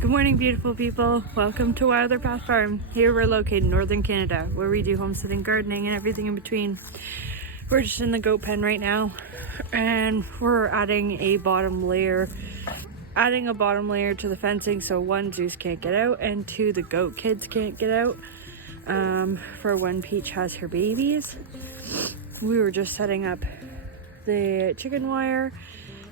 Good morning, beautiful people. Welcome to Wilder Path Farm. Here we're located in northern Canada, where we do homesteading, gardening, and everything in between. We're just in the goat pen right now, and we're adding a bottom layer to the fencing so one, Zeus can't get out, and two, the goat kids can't get out. For when Peach has her babies. We were just setting up the chicken wire,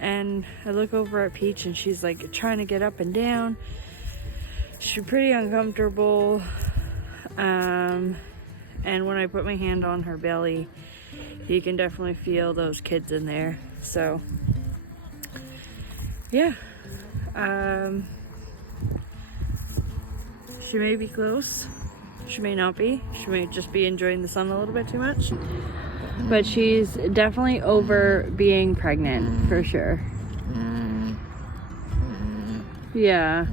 and I look over at Peach and she's like trying to get up and down. She's pretty uncomfortable, and when I put my hand on her belly, you can definitely feel those kids in there. So yeah, she may be close, she may not be, she may just be enjoying the sun a little bit too much. But she's definitely over being pregnant, for sure. Yeah.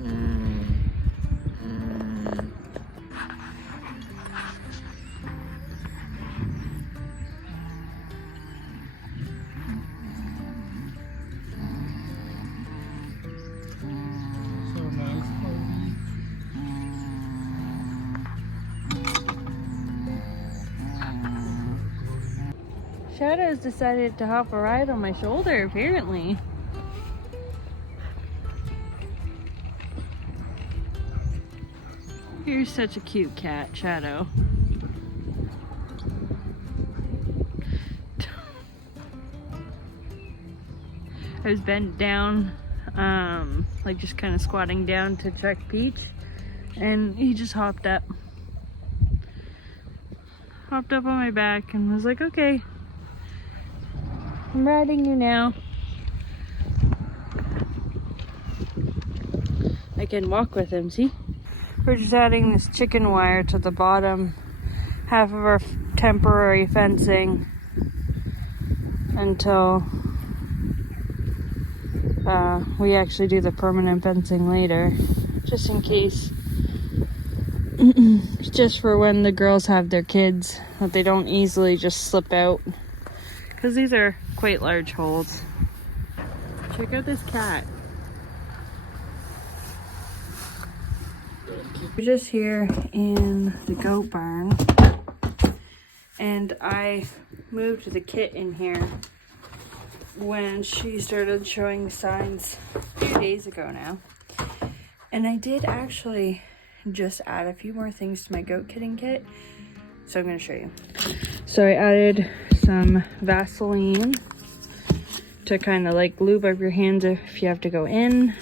Shadow's decided to hop a ride on my shoulder, apparently. You're such a cute cat, Shadow. I was bent down, like just kind of squatting down to check Peach, and he just hopped up. Hopped up on my back and was like, okay, I'm riding you now. I can walk with him, see? We're just adding this chicken wire to the bottom half of our temporary fencing until we actually do the permanent fencing later, just in case. Just for when the girls have their kids, that they don't easily just slip out, because these are quite large holes. Check out this cat. We're just here in the goat barn, and I moved the kit in here when she started showing signs a few days ago now. And I did actually just add a few more things to my goat kidding kit, so I'm going to show you. So I added some Vaseline to kind of like lube up your hands if you have to go in,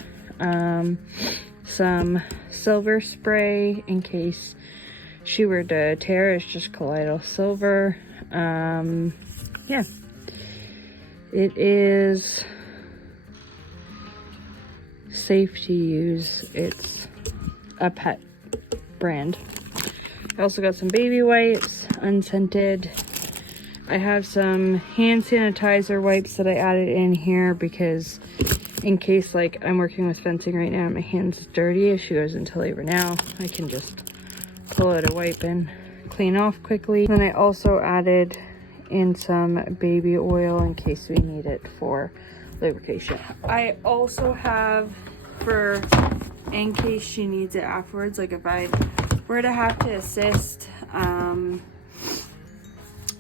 some silver spray in case she were to tear. It's just colloidal silver. Yeah, it is safe to use. It's a pet brand. I also got some baby wipes, unscented. I have some hand sanitizer wipes that I added in here because in case, like, I'm working with fencing right now and my hand's dirty, if she goes into labor now, I can just pull out a wipe and clean off quickly. Then I also added in some baby oil in case we need it for lubrication. I also have, in case she needs it afterwards, like if I were to have to assist,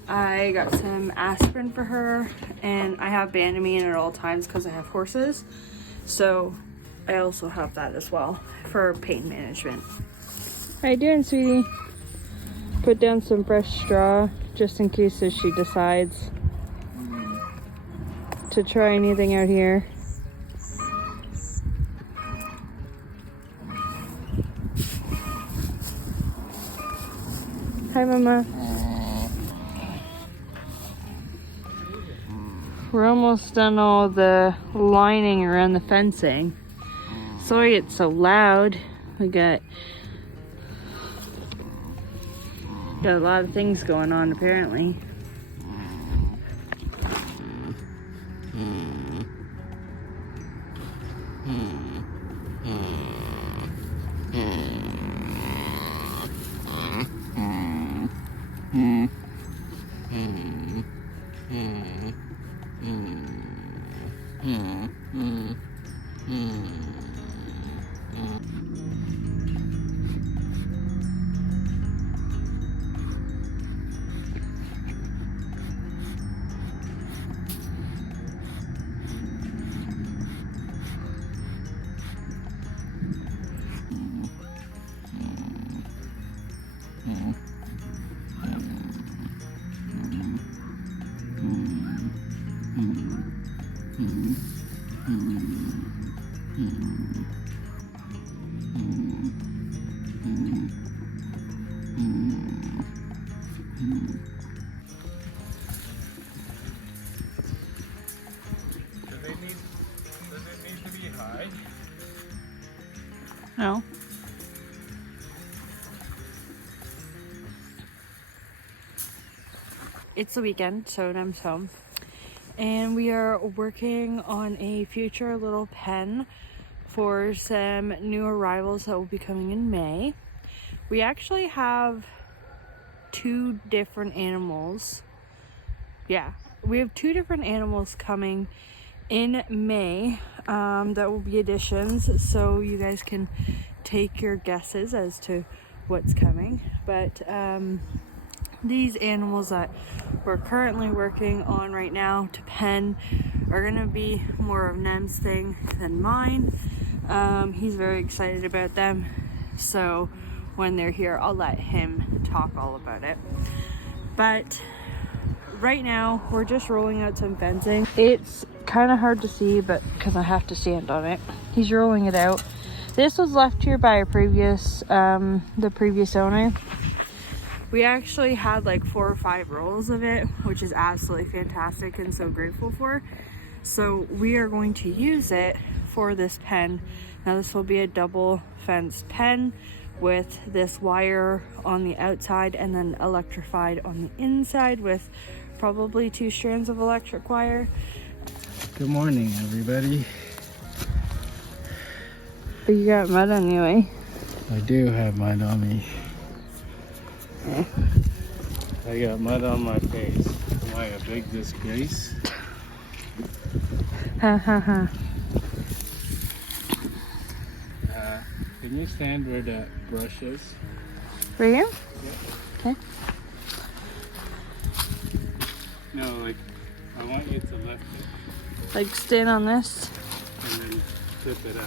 I got some aspirin for her, and I have Bandamine at all times because I have horses, so I also have that as well for pain management. How you doing, sweetie? Put down some fresh straw just in case if she decides to try anything out here. Hi, Mama. We're almost done all the lining around the fencing. Sorry it's so loud. We got a lot of things going on apparently. Does it need to be high? No. It's the weekend, so Nem's home. And we are working on a future little pen for some new arrivals that will be coming in May. We actually have 2 different animals. Yeah, we have 2 different animals coming in May that will be additions, so you guys can take your guesses as to what's coming. But these animals that we're currently working on right now to pen are gonna be more of Nem's thing than mine. He's very excited about them, so when they're here I'll let him talk all about it. But right now we're just rolling out some fencing. It's kind of hard to see, but because I have to stand on it. He's rolling it out. This was left here by a previous the previous owner. We actually had like 4 or 5 rolls of it, which is absolutely fantastic and so grateful for. So we are going to use it for this pen. Now this will be a double fence pen with this wire on the outside and then electrified on the inside with probably 2 strands of electric wire. Good morning, everybody. But you got mud on you, eh? I do have mud on me. I got mud on my face. Am I a big disgrace? Ha ha ha. Can you stand where that brush is? For you? Yeah. Okay. No, like, I want you to lift it Like stand on this. and then flip it up.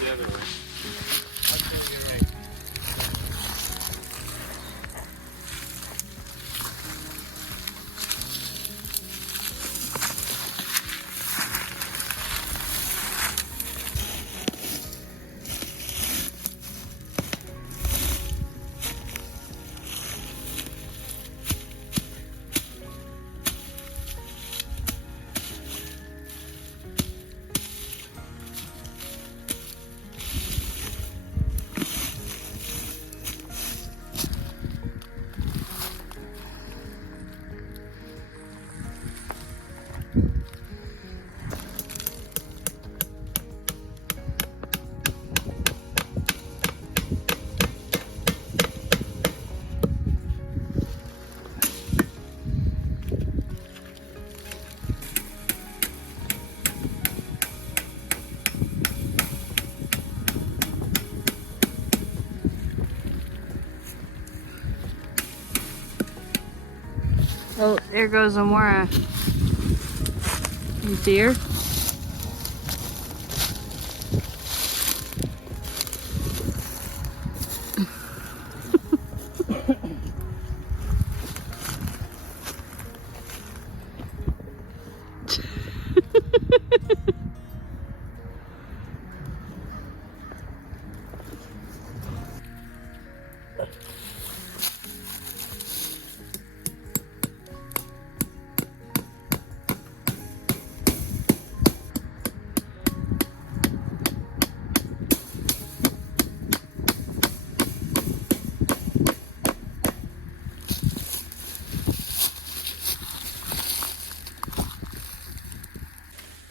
The other way. I think you're right. Oh, there goes Amora. You see her?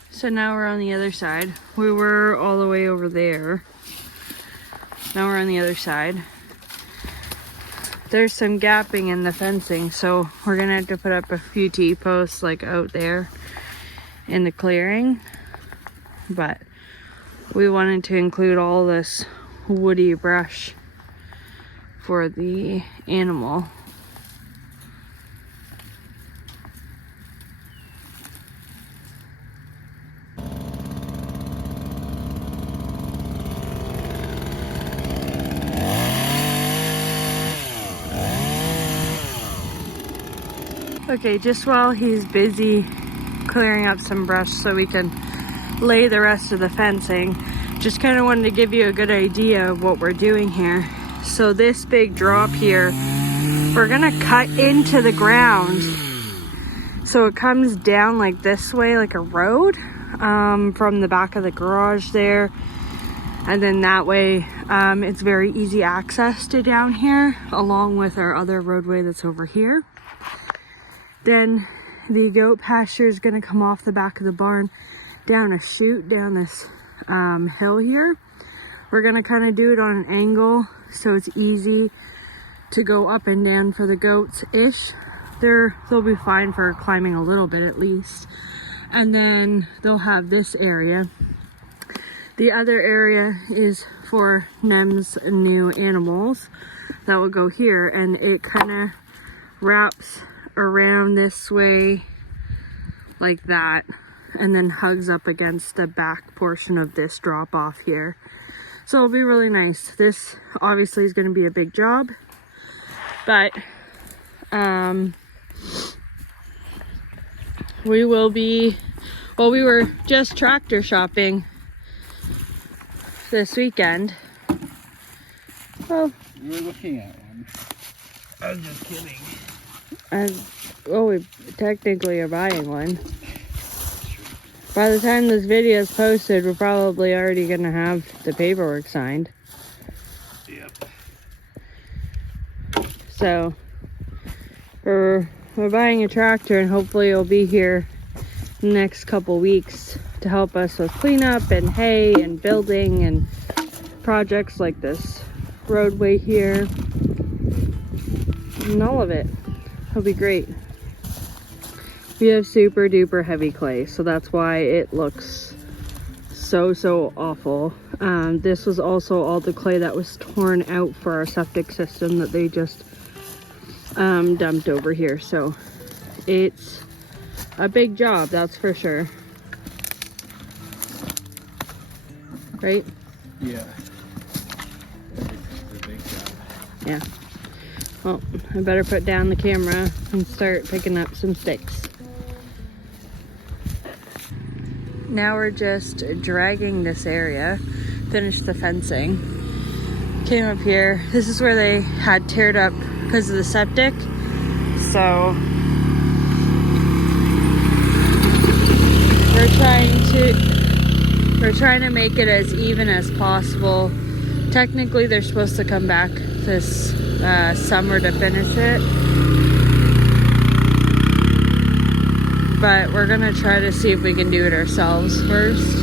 So now we're on the other side. We were all the way over there. Now we're on the other side. There's some gapping in the fencing, so we're gonna have to put up a few T-posts like out there in the clearing. But we wanted to include all this woody brush for the animal. Okay, just while he's busy clearing up some brush so we can lay the rest of the fencing. Just kind of wanted to give you a good idea of what we're doing here. So this big drop here, we're gonna cut into the ground. So it comes down like this way, like a road, from the back of the garage there. And then that way, it's very easy access to down here, along with our other roadway that's over here. Then the goat pasture is gonna come off the back of the barn down a chute down this hill here. We're gonna kind of do it on an angle so it's easy to go up and down for the goats-ish. They'll be fine for climbing a little bit at least. And then they'll have this area. The other area is for Nem's new animals that will go here, and it kind of wraps around this way like that, and then hugs up against the back portion of this drop off here. So it'll be really nice. This obviously is going to be a big job, but we will be, well, we were just tractor shopping this weekend. Well, we were looking at one. I was just kidding. Well, we technically are buying one. By the time this video is posted, we're probably already gonna have the paperwork signed. Yep. So we're buying a tractor, and hopefully it'll be here the next couple weeks to help us with cleanup and hay and building and projects like this roadway here and all of it. It'll be great. We have super duper heavy clay, so that's why it looks so awful. This was also all the clay that was torn out for our septic system that they just dumped over here. So it's a big job, that's for sure. Right? Yeah. It's a big job. Yeah. Well, I better put down the camera and start picking up some sticks. Now we're just dragging this area, finished the fencing. Came up here. This is where they had teared up because of the septic. So we're trying to make it as even as possible. Technically, they're supposed to come back this summer to finish it. But we're gonna try to see if we can do it ourselves first.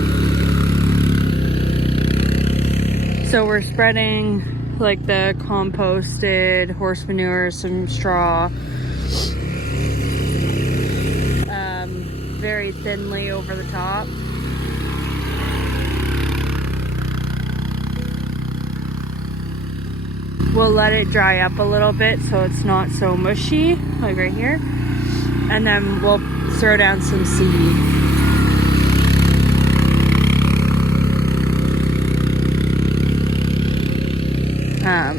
So we're spreading like the composted horse manure, some straw, very thinly over the top. We'll let it dry up a little bit so it's not so mushy, like right here. And then we'll throw down some seed.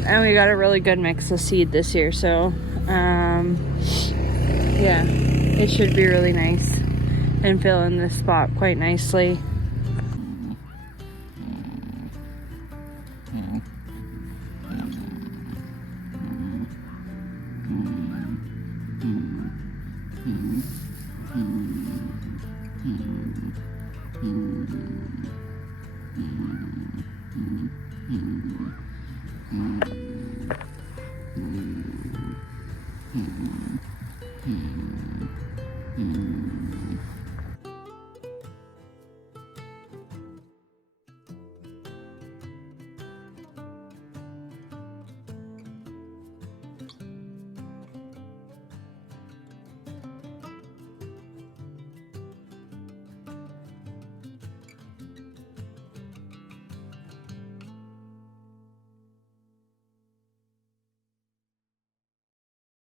And we got a really good mix of seed this year, so yeah, it should be really nice and fill in this spot quite nicely.